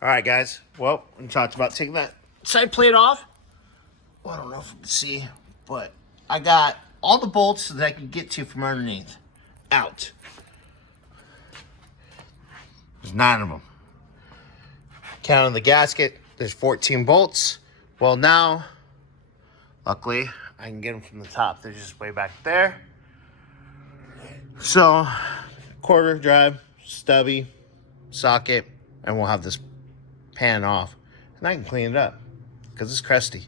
All right, guys. Well, we talked about taking that side plate off. Well, I don't know if you can see, but I got all the bolts that I can get to from underneath out. There's 9 of them. Counting the gasket, there's 14 bolts. Well, now, luckily, I can get them from the top. They're just way back there. So, quarter drive, stubby, socket, and we'll have this pan off. And I can clean it up because it's crusty.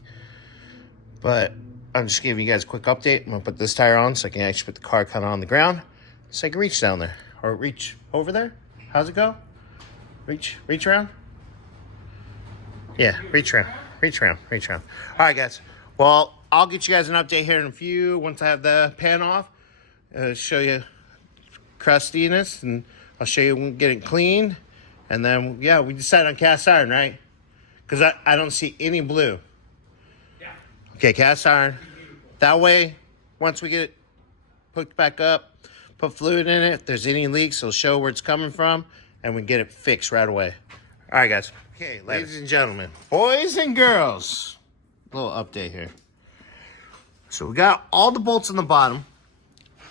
But I'm just giving you guys a quick update. I'm going to put this tire on so I can actually put the car kind of on the ground so I can reach down there or reach over there. How's it go? Reach around? Yeah, reach around. All right, guys. Well, I'll get you guys an update here in a few once I have the pan off. Show you crustiness, and I'll show you when we get it clean. And then, yeah, we decided on cast iron, right? Because I don't see any blue. Yeah. Okay, cast iron. That way, once we get it hooked back up, put fluid in it. If there's any leaks, it'll show where it's coming from, and we can get it fixed right away. All right, guys. Okay, ladies and gentlemen, boys and girls, a little update here. So we got all the bolts on the bottom.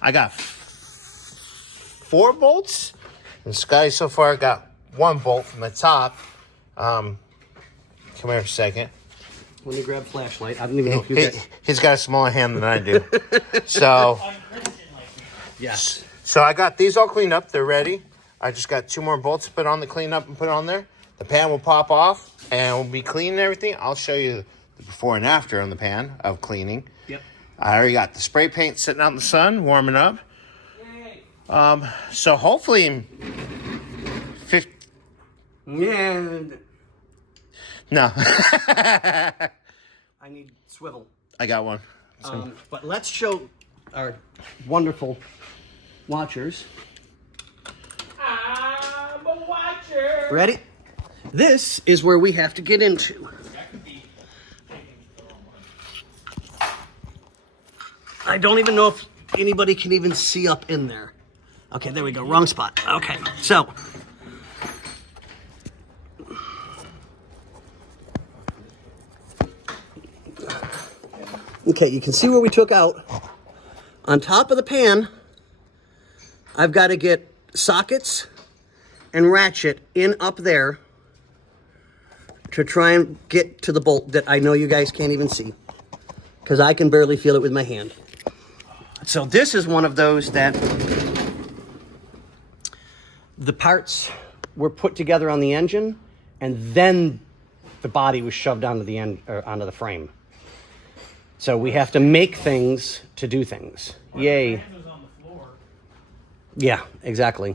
I got 4 bolts, and Scotty so far got 1 bolt from the top. Come here for a second. When you grab flashlight, I don't even know if you get. He's got a smaller hand than I do. So, Yes. so I got these all cleaned up. They're ready. I just got 2 more bolts to put on the clean up and put on there. The pan will pop off and we'll be cleaning everything. I'll show you the before and after on the pan of cleaning. Yep. I already got the spray paint sitting out in the sun, warming up. So hopefully in 50... Yeah. No. I need swivel. I got one. But let's show our wonderful watchers. I'm a watcher. Ready? This is where we have to get into. I don't even know if anybody can even see up in there. Okay, there we go. Wrong spot. Okay, so. Okay, you can see where we took out. On top of the pan, I've got to get sockets and ratchet in up there to try and get to the bolt that I know you guys can't even see because I can barely feel it with my hand. So this is one of those that the parts were put together on the engine and then the body was shoved onto the end or onto the frame. So we have to make things to do things. Yay. Yeah, exactly.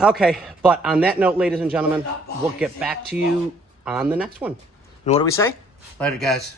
Okay, but on that note, ladies and gentlemen, we'll get back to you on the next one. And what do we say? Later, guys.